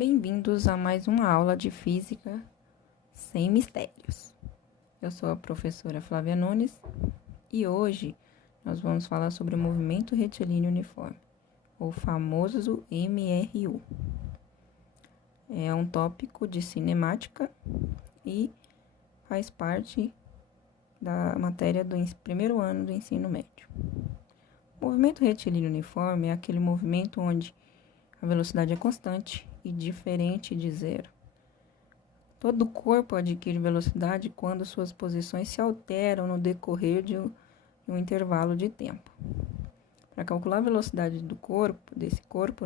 Bem-vindos a mais uma aula de Física sem mistérios. Eu sou a professora Flávia Nunes e hoje nós vamos falar sobre o movimento retilíneo uniforme, o famoso MRU. É um tópico de cinemática e faz parte da matéria do primeiro ano do ensino médio. O movimento retilíneo uniforme é aquele movimento onde a velocidade é constante e diferente de zero. Todo corpo adquire velocidade quando suas posições se alteram no decorrer de um intervalo de tempo. Para calcular a velocidade desse corpo,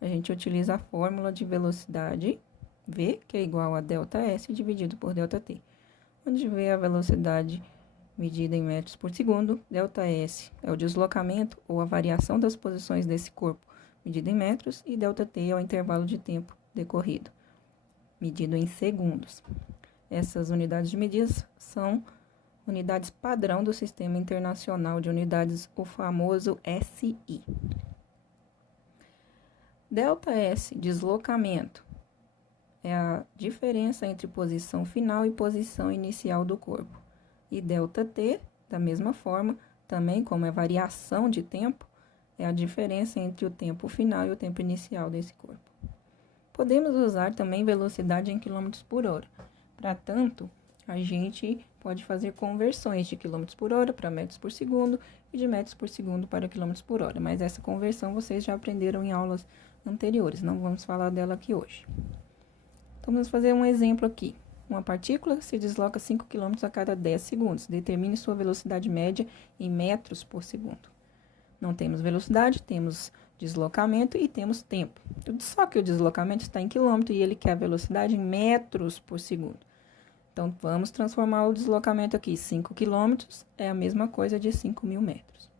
a gente utiliza a fórmula de velocidade V, que é igual a ΔS dividido por ΔT, onde V é a velocidade medida em metros por segundo, ΔS é o deslocamento ou a variação das posições desse corpo medido em metros, e ΔT é o intervalo de tempo decorrido, medido em segundos. Essas unidades de medida são unidades padrão do Sistema Internacional de Unidades, o famoso SI. ΔS, deslocamento, é a diferença entre posição final e posição inicial do corpo. E ΔT, da mesma forma, também como é variação de tempo, é a diferença entre o tempo final e o tempo inicial desse corpo. Podemos usar também velocidade em km por hora. Para tanto, a gente pode fazer conversões de km por hora para metros por segundo e de metros por segundo para km por hora. Mas essa conversão vocês já aprenderam em aulas anteriores, não vamos falar dela aqui hoje. Então, vamos fazer um exemplo aqui. Uma partícula se desloca 5 km a cada 10 segundos. Determine sua velocidade média em metros por segundo. Não temos velocidade, temos deslocamento e temos tempo. Só que o deslocamento está em quilômetro e ele quer a velocidade em metros por segundo. Então, vamos transformar o deslocamento aqui. 5 quilômetros é a mesma coisa de 5.000 metros.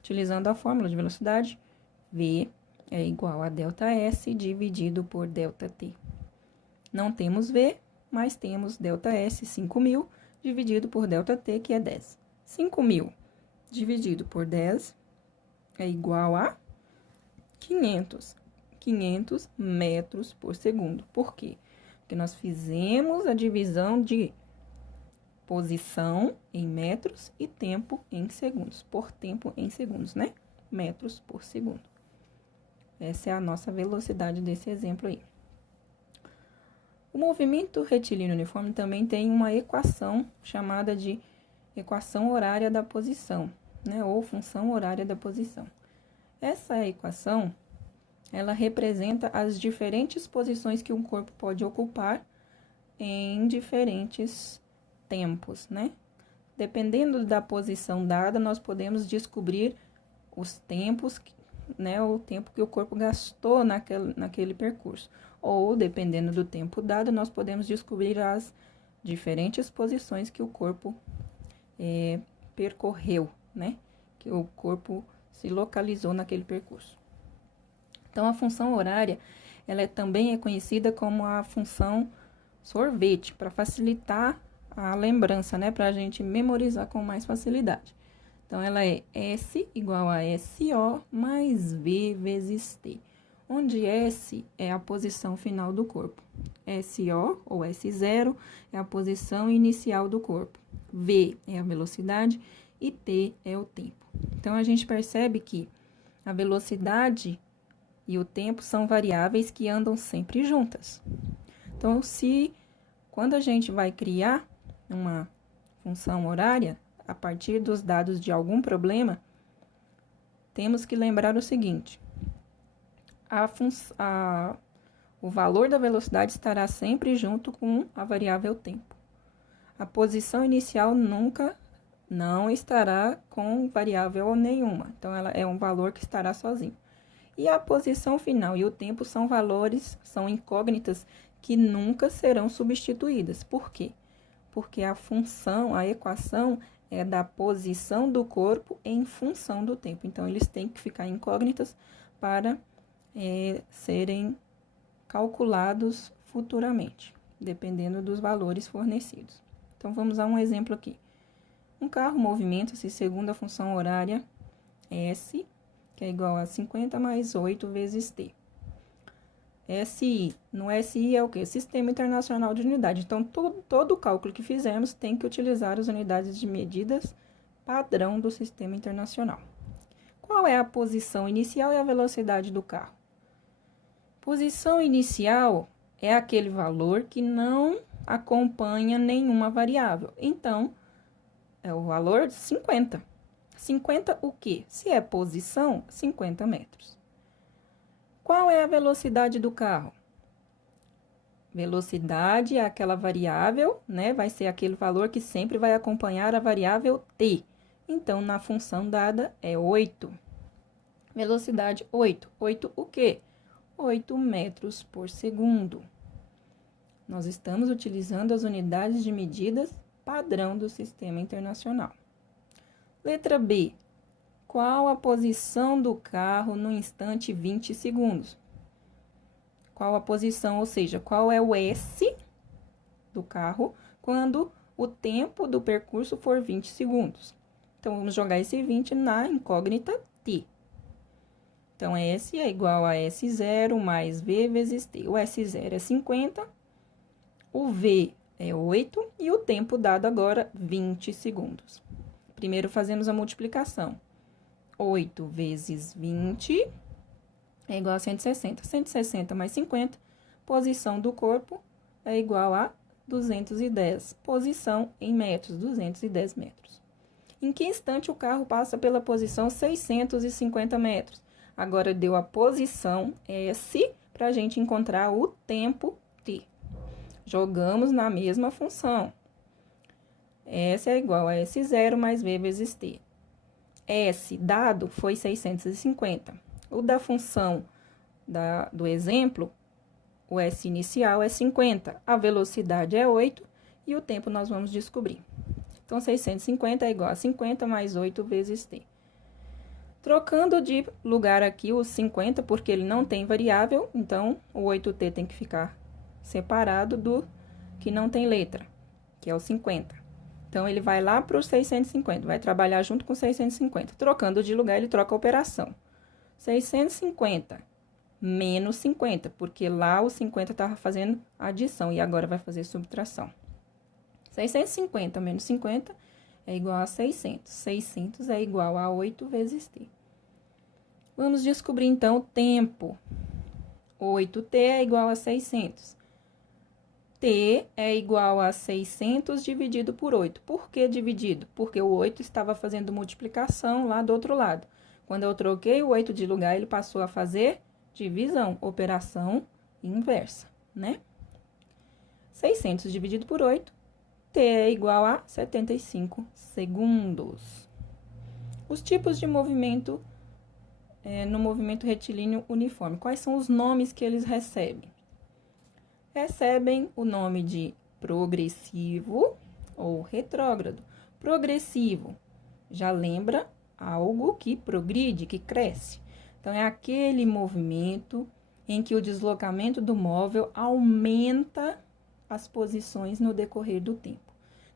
Utilizando a fórmula de velocidade, V é igual a ΔS dividido por ΔT. Não temos V, mas temos ΔS, 5.000, dividido por ΔT, que é 10. 5.000 dividido por 10 é igual a 500 metros por segundo. Por quê? Porque nós fizemos a divisão de posição em metros e tempo em segundos. Por tempo em segundos, né? Metros por segundo. Essa é a nossa velocidade desse exemplo aí. O movimento retilíneo uniforme também tem uma equação chamada de equação horária da posição, ou função horária da posição. Essa equação, ela representa as diferentes posições que um corpo pode ocupar em diferentes tempos, Dependendo da posição dada, nós podemos descobrir os tempos, o tempo que o corpo gastou naquele percurso. Ou, dependendo do tempo dado, nós podemos descobrir as diferentes posições que o corpo percorreu, que o corpo se localizou naquele percurso. Então, a função horária, ela também é conhecida como a função sorvete, para facilitar a lembrança, para a gente memorizar com mais facilidade. Então, ela é S igual a SO mais V vezes T, onde S é a posição final do corpo. SO, ou S0, é a posição inicial do corpo. V é a velocidade e T é o tempo. Então, a gente percebe que a velocidade e o tempo são variáveis que andam sempre juntas. Então, quando a gente vai criar uma função horária, a partir dos dados de algum problema, temos que lembrar o seguinte: o valor da velocidade estará sempre junto com a variável tempo. A posição inicial nunca não estará com variável nenhuma, então ela é um valor que estará sozinho. E a posição final e o tempo são são incógnitas que nunca serão substituídas. Por quê? Porque a equação é da posição do corpo em função do tempo. Então, eles têm que ficar incógnitas para serem calculados futuramente, dependendo dos valores fornecidos. Então, vamos a um exemplo aqui. Um carro movimenta-se segundo a função horária S, que é igual a 50 mais 8 vezes T. SI. No SI é o quê? Sistema Internacional de Unidade. Então, todo o cálculo que fizermos tem que utilizar as unidades de medidas padrão do Sistema Internacional. Qual é a posição inicial e a velocidade do carro? Posição inicial é aquele valor que não acompanha nenhuma variável. Então, é o valor 50. 50 o quê? Se é posição, 50 metros. Qual é a velocidade do carro? Velocidade é aquela variável, né? Vai ser aquele valor que sempre vai acompanhar a variável t. Então, na função dada é 8. Velocidade 8. 8 o quê? 8 metros por segundo. Nós estamos utilizando as unidades de medidas padrão do Sistema Internacional. Letra B. Qual a posição do carro no instante 20 segundos? Qual a posição, ou seja, qual é o S do carro quando o tempo do percurso for 20 segundos? Então, vamos jogar esse 20 na incógnita t. Então, S é igual a S0 mais V vezes t. O S0 é 50, o V é 8 e o tempo dado agora, 20 segundos. Primeiro, fazemos a multiplicação. 8 vezes 20 é igual a 160. 160 mais 50, posição do corpo é igual a 210. Posição em metros, 210 metros. Em que instante o carro passa pela posição 650 metros? Agora, deu a posição S para a gente encontrar o tempo T. Jogamos na mesma função. S é igual a S0 mais V vezes T. S dado foi 650. O da função do exemplo, o S inicial é 50. A velocidade é 8 e o tempo nós vamos descobrir. Então, 650 é igual a 50 mais 8 vezes T. Trocando de lugar aqui o 50, porque ele não tem variável, então o 8T tem que ficar separado do que não tem letra, que é o 50. Então, ele vai lá para o 650, vai trabalhar junto com 650. Trocando de lugar, ele troca a operação. 650 menos 50, porque lá o 50 estava fazendo adição e agora vai fazer subtração. 650 menos 50 é igual a 600. 600 é igual a 8 vezes t. Vamos descobrir, então, o tempo. 8t é igual a 600. T é igual a 600 dividido por 8. Por que dividido? Porque o 8 estava fazendo multiplicação lá do outro lado. Quando eu troquei o 8 de lugar, ele passou a fazer divisão, operação inversa, né? 600 dividido por 8, T é igual a 75 segundos. Os tipos de movimento no movimento retilíneo uniforme. Quais são os nomes que eles recebem? Recebem o nome de progressivo ou retrógrado. Progressivo, já lembra algo que progride, que cresce. Então, é aquele movimento em que o deslocamento do móvel aumenta as posições no decorrer do tempo.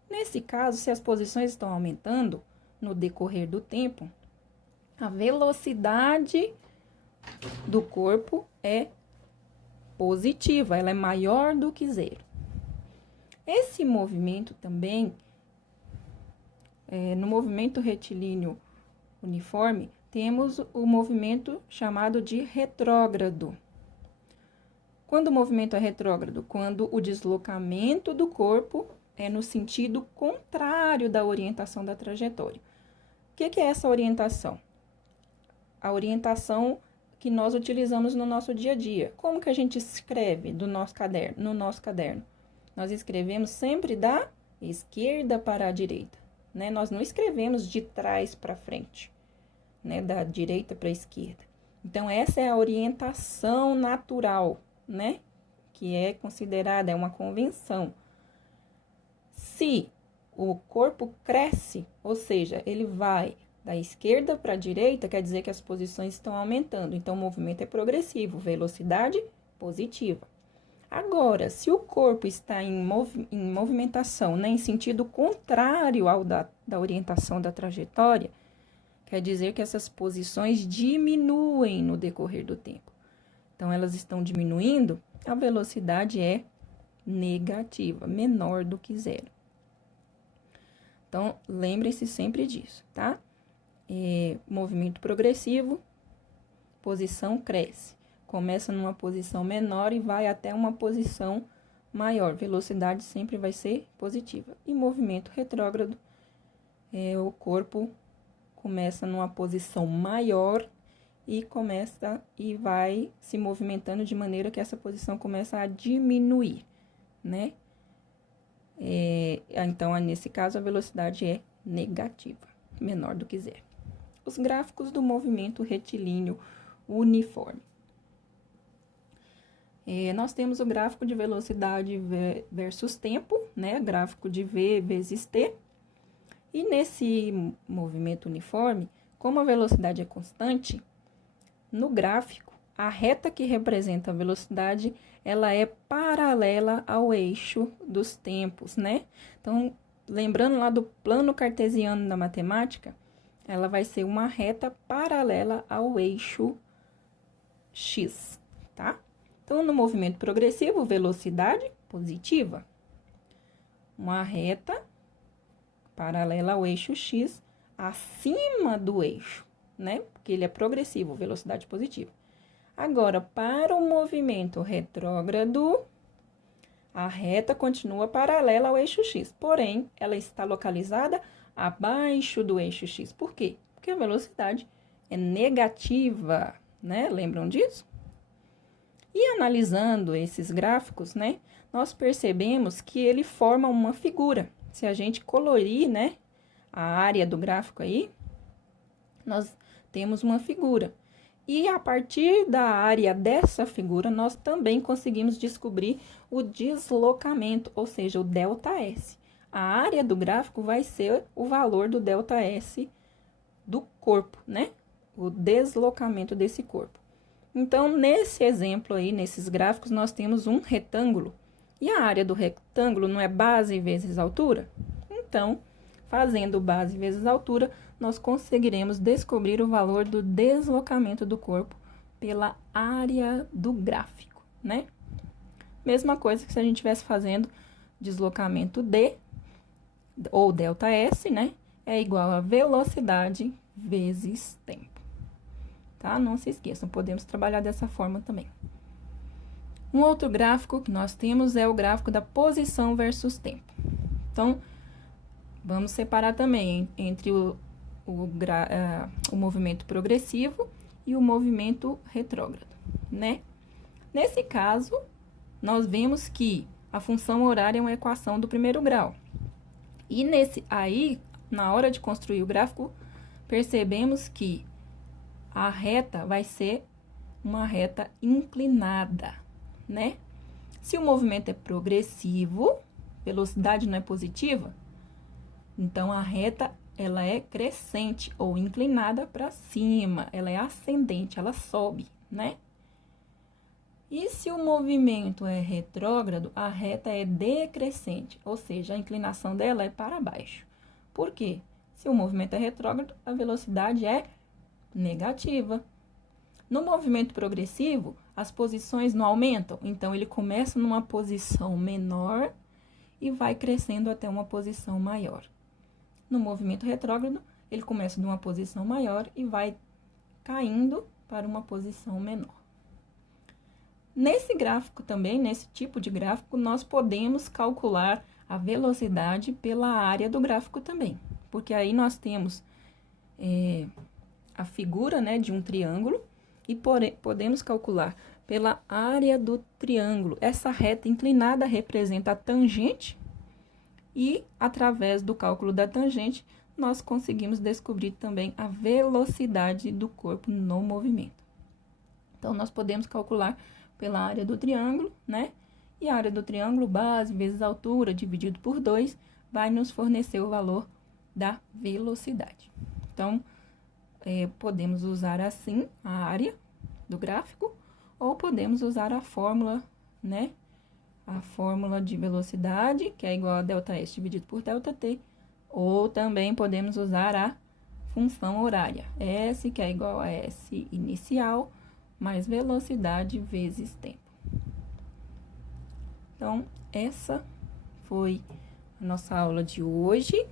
Nesse caso, se as posições estão aumentando no decorrer do tempo, a velocidade do corpo é positiva, ela é maior do que zero. Esse movimento também, no movimento retilíneo uniforme, temos o movimento chamado de retrógrado. Quando o movimento é retrógrado? Quando o deslocamento do corpo é no sentido contrário da orientação da trajetória. O que é essa orientação? A orientação que nós utilizamos no nosso dia a dia. Como que a gente escreve no nosso caderno? Nós escrevemos sempre da esquerda para a direita, né? Nós não escrevemos de trás para frente, né? Da direita para a esquerda. Então, essa é a orientação natural, né? Que é considerada, é uma convenção. Se o corpo cresce, ou seja, ele vai da esquerda para a direita, quer dizer que as posições estão aumentando. Então, o movimento é progressivo, velocidade positiva. Agora, se o corpo está em movimentação, né, em sentido contrário ao da orientação da trajetória, quer dizer que essas posições diminuem no decorrer do tempo. então elas estão diminuindo, a velocidade é negativa, menor do que zero. Então, lembrem-se sempre disso, tá? Movimento progressivo, posição cresce. Começa numa posição menor e vai até uma posição maior. Velocidade sempre vai ser positiva. E movimento retrógrado, o corpo começa numa posição maior e vai se movimentando de maneira que essa posição começa a diminuir, né? Então, nesse caso, a velocidade é negativa, menor do que zero. Os gráficos do movimento retilíneo uniforme. Nós temos o gráfico de velocidade versus tempo, né? Gráfico de V vezes T. E nesse movimento uniforme, como a velocidade é constante, no gráfico, a reta que representa a velocidade, ela é paralela ao eixo dos tempos, né? Então, lembrando lá do plano cartesiano da matemática, ela vai ser uma reta paralela ao eixo x, tá? Então, no movimento progressivo, velocidade positiva. Uma reta paralela ao eixo x acima do eixo, né? Porque ele é progressivo, velocidade positiva. Agora, para o movimento retrógrado, a reta continua paralela ao eixo x, porém, ela está localizada abaixo do eixo x. Por quê? Porque a velocidade é negativa, né? Lembram disso? E analisando esses gráficos, né, nós percebemos que ele forma uma figura. Se a gente colorir, né, a área do gráfico aí, nós temos uma figura. E a partir da área dessa figura, nós também conseguimos descobrir o deslocamento, ou seja, o ΔS. A área do gráfico vai ser o valor do ΔS do corpo, né? O deslocamento desse corpo. Então, nesse exemplo aí, nesses gráficos, nós temos um retângulo. E a área do retângulo não é base vezes altura? Então, fazendo base vezes altura, nós conseguiremos descobrir o valor do deslocamento do corpo pela área do gráfico, né? Mesma coisa que se a gente estivesse fazendo deslocamento D, ou ΔS, né? É igual a velocidade vezes tempo. Tá? Não se esqueçam, podemos trabalhar dessa forma também. Um outro gráfico que nós temos é o gráfico da posição versus tempo. Então, vamos separar também entre o movimento progressivo e o movimento retrógrado, né? Nesse caso, nós vemos que a função horária é uma equação do primeiro grau. E na hora de construir o gráfico, percebemos que a reta vai ser uma reta inclinada, né? Se o movimento é progressivo, velocidade não é positiva, então a reta ela é crescente ou inclinada para cima, ela é ascendente, ela sobe, né? E se o movimento é retrógrado, a reta é decrescente, ou seja, a inclinação dela é para baixo. Por quê? Se o movimento é retrógrado, a velocidade é negativa. No movimento progressivo, as posições não aumentam, então ele começa numa posição menor e vai crescendo até uma posição maior. No movimento retrógrado, ele começa numa posição maior e vai caindo para uma posição menor. Nesse gráfico também, nesse tipo de gráfico, nós podemos calcular a velocidade pela área do gráfico também, porque aí nós temos a figura, né, de um triângulo e podemos calcular pela área do triângulo. Essa reta inclinada representa a tangente e, através do cálculo da tangente, nós conseguimos descobrir também a velocidade do corpo no movimento. Então, nós podemos calcular pela área do triângulo, né? E a área do triângulo, base vezes altura, dividido por 2, vai nos fornecer o valor da velocidade. Então, podemos usar assim a área do gráfico, ou podemos usar a fórmula, né? A fórmula de velocidade, que é igual a ΔS dividido por ΔT, ou também podemos usar a função horária, S, que é igual a S inicial, mais velocidade vezes tempo. Então, essa foi a nossa aula de hoje.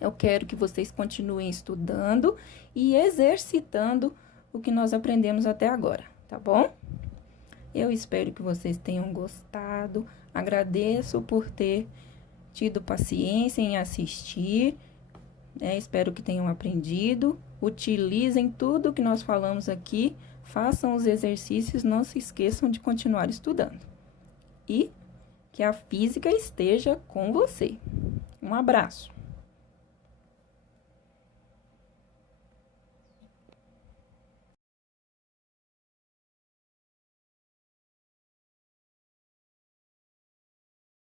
Eu quero que vocês continuem estudando e exercitando o que nós aprendemos até agora, tá bom? Eu espero que vocês tenham gostado. Agradeço por ter tido paciência em assistir. Espero que tenham aprendido. Utilizem tudo que nós falamos aqui. Façam os exercícios. Não se esqueçam de continuar estudando. E que a física esteja com você. Um abraço.